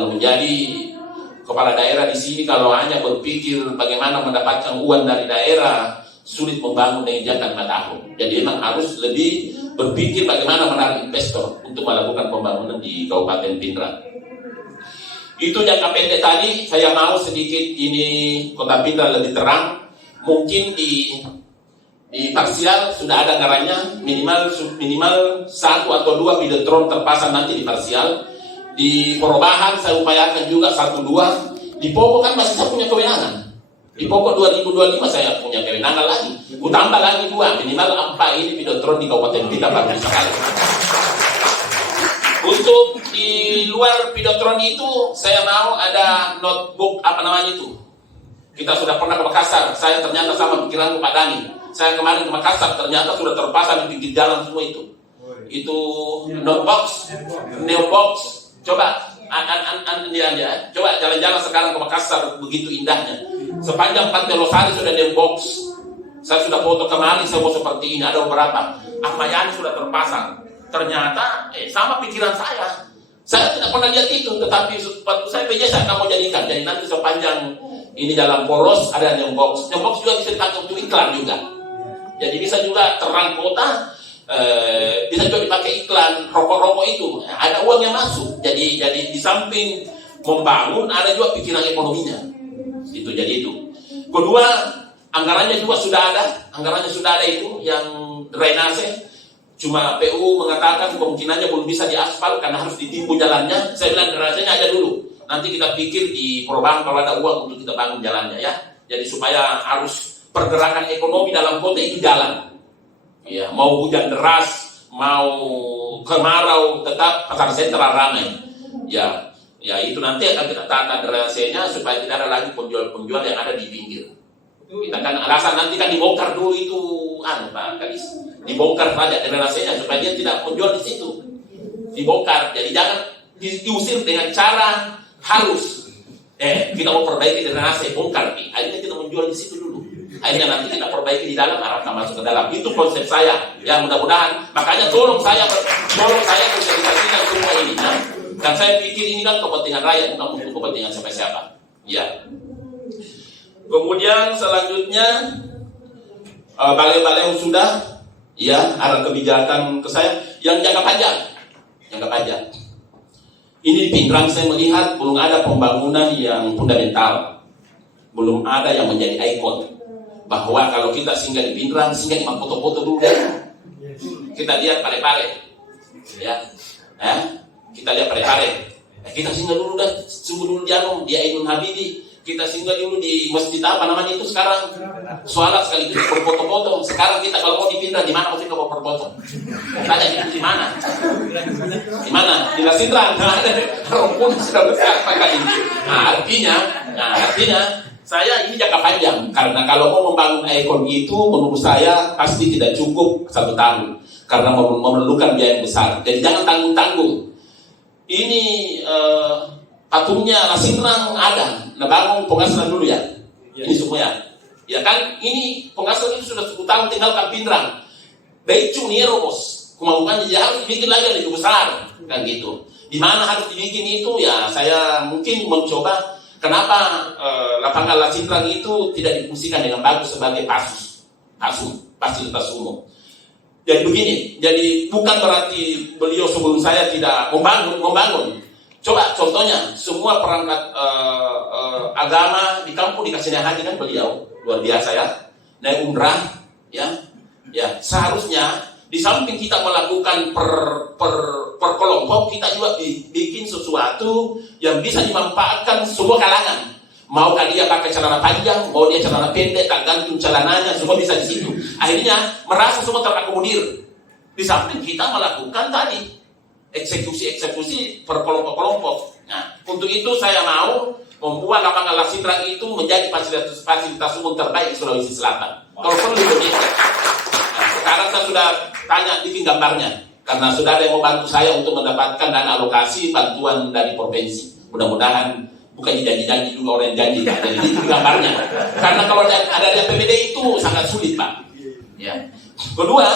Kalau menjadi kepala daerah di sini, kalau hanya berpikir bagaimana mendapatkan uang dari daerah, sulit membangun dengan jangka 5 tahun. Jadi memang harus lebih berpikir bagaimana menarik investor untuk melakukan pembangunan di Kabupaten Pindrang. Itu jangka pendek tadi. Saya mau sedikit ini Kota Pindrang lebih terang. Mungkin di parsial sudah ada anggarannya, minimal 1 atau 2 videotron terpasang nanti di parsial. Di perubahan saya upayakan juga 1-2. Di pokok kan masih saya punya kewenangan. Di pokok 2025 saya punya kewenangan lagi. Utambah lagi 2, minimal 4 ini videotron di Kabupaten Pindrang bagus sekali. Untuk di luar videotron itu saya mau ada notebook kita sudah pernah ke Makassar. Saya ternyata sama pikiran Pak Dani. Saya kemarin ke Makassar, ternyata sudah terpasang di pinggir jalan semua itu. Itu neobox. Coba coba jalan-jalan sekarang ke Makassar, begitu indahnya. Sepanjang Pantai Losari sudah neobox. Saya sudah foto kemarin, saya mau seperti ini, ada beberapa. Ahmad Yani sudah terpasang. Ternyata sama pikiran saya. Saya tidak pernah lihat itu, tetapi saya saya akan mau jadikan. Jadi nanti sepanjang ini dalam poros ada neobox. Neobox juga bisa dipakai untuk iklan juga. Jadi bisa juga terang kota, bisa juga dipakai iklan rokok-rokok itu. Ada uang yang masuk. Jadi di samping membangun ada juga pikiran ekonominya. Itu jadi itu. Kedua, anggarannya juga sudah ada. Anggarannya sudah ada itu yang drainase. Cuma PU mengatakan kemungkinannya belum bisa diaspal karena harus ditimbun jalannya. Saya bilang drainasenya ada dulu. Nanti kita pikir di perubahan kalau ada uang untuk kita bangun jalannya ya. Jadi supaya harus pergerakan ekonomi dalam kota itu jalan. Ya, mau hujan deras, mau kemarau, tetap pasar sentral ramai. Ya itu nanti akan kita tata drainasenya supaya tidak ada lagi penjual-penjual yang ada di pinggir. Kita kan alasan nanti kan dibongkar dulu itu, Pak Kadis. Dibongkar saja drainasenya supaya dia tidak menjual di situ. Dibongkar, jadi jangan diusir dengan cara halus. Kita mau perbaiki drainase, bongkar. Akhirnya kita menjual di situ dulu. Akhirnya nanti kita perbaiki di dalam, arahkan masuk ke dalam. Itu konsep saya. Ya mudah-mudahan. Makanya tolong saya sosialisasikan semua ini. Nah. Dan saya pikir ini kan kepentingan rakyat, bukan untuk kepentingan siapa-siapa. Ya. Kemudian selanjutnya balai-balai sudah, ya arah kebijakan ke saya yang jangka panjang. Ini di Pindrang saya melihat belum ada pembangunan yang fundamental, belum ada yang menjadi ikon. Bahwa kalau kita singgah di Pindrang, singgah di foto-foto dulu deh. Kita lihat pare-pare, ya, kita lihat pare-pare. Kita singgah dulu dah, sungguh dulu di Ainun Habibie. Kita singgah dulu di masjid apa namanya itu sekarang, sholat sekaligus berfoto-foto. Sekarang kita kalau mau dipindah di mana mesti mau berfoto? Tanya itu di mana? Di mana? Di Lasindran. Rumpun sudah besar pakai ini. Artinya saya ini jangka panjang karena kalau mau membangun ikon itu menurut saya pasti tidak cukup 1 tahun karena memerlukan biaya yang besar. Jadi jangan tanggung-tanggung. Ini patungnya Lasindran ada. Nah bangun penghasilan dulu ya. Ini semuanya. Ya kan ini penghasilan itu sudah 10 tahun tinggalkan Pindrang. Becung nih Romos. Kemampuannya ya harus dibikin lagi lebih besar. Kan gitu. Di mana harus dibikin itu ya saya mungkin mencoba kenapa lapangan Lasindran itu tidak difungsikan dengan bagus sebagai fasilitas umum. Jadi begini. Jadi bukan berarti beliau sebelum saya tidak membangun. Coba contohnya, semua perangkat agama di kampung dikasih naik haji kan beliau, luar biasa ya, naik umrah, ya seharusnya di samping kita melakukan per kelompok, kita juga bikin sesuatu yang bisa dimanfaatkan semua kalangan. Mau dia pakai celana panjang, mau dia celana pendek, tergantung celananya, semua bisa di situ. Akhirnya merasa semua terakomodir. Di samping kita melakukan tadi eksekusi per kelompok-kelompok. Nah, untuk itu saya mau membuat lapangan Lasindran itu menjadi fasilitas umum terbaik di Sulawesi Selatan. Kalau perlu begitu. Nah, sekarang saya sudah tanya bikin gambarnya karena sudah ada yang mau bantu saya untuk mendapatkan dana alokasi bantuan dari provinsi. Mudah-mudahan bukan janji-janji juga orang yang janji. Jadi itu gambarnya. Karena kalau ada dari APBD itu sangat sulit, Pak. Ya. Kedua,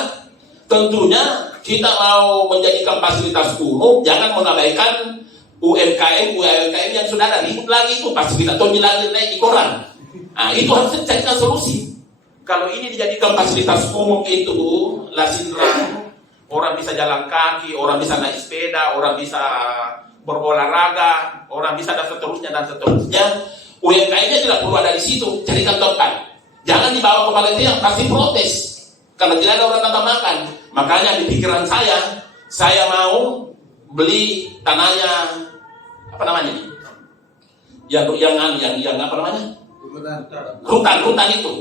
tentunya kita mau menjadikan fasilitas umum, jangan mengabaikan UMKM yang sudah ada ribut lagi itu, pasti kita tonjol lagi naik di koran. Nah, itu harus dicarikan solusi. Kalau ini dijadikan fasilitas umum itu, Lasindra, orang bisa jalan kaki, orang bisa naik sepeda, orang bisa berolahraga, orang bisa dan seterusnya dan seterusnya. UMKM-nya tidak perlu ada di situ, carikan tempat. Jangan dibawa ke Palestina, pasti protes karena tidak ada orang tanpa makan. Makanya di pikiran saya mau beli tanahnya apa namanya? Yang apa namanya? Rutan itu.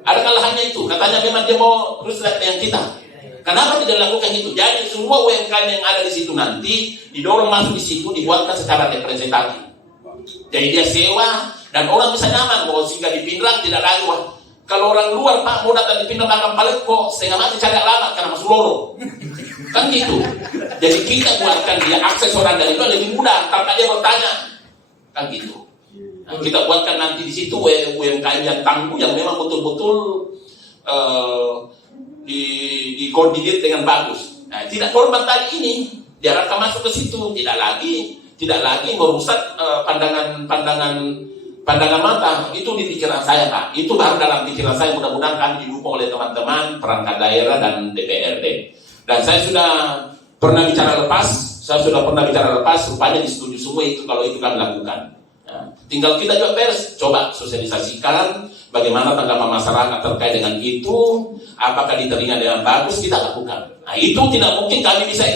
Ada lahannya itu, katanya memang dia mau terus dengan kita. Kenapa tidak lakukan itu? Jadi semua UMKM yang ada di situ nanti didorong masuk di situ, dibuatkan secara representatif. Jadi dia sewa dan orang bisa nyaman bahwa sehingga di Pindrang tidak lagi kalau orang luar Pak mau datang di Pindrang akan balik kok setengah mati cari alamat karena masuk lorong. Kan gitu. Jadi kita buatkan dia akses orang dari itu lebih mudah tanpa dia bertanya. Kan gitu. Nah, kita buatkan nanti di situ UMKM yang tangguh yang memang betul-betul dikoordinir dengan bagus. Nah, tidak korban tadi ini diarahkan masuk ke situ, tidak lagi merusak pandangan mata. Itu di pikiran saya Pak. Itu baru dalam pikiran saya, mudah-mudahan kami didukung oleh teman-teman perangkat daerah dan DPRD. Dan saya sudah pernah bicara lepas, rupanya disetujui semua itu kalau itu kami lakukan. Nah, tinggal kita juga pers, coba sosialisasikan bagaimana tanggapan masyarakat terkait dengan itu, apakah diterima dengan bagus, kita lakukan. Nah, itu tidak mungkin kami bisa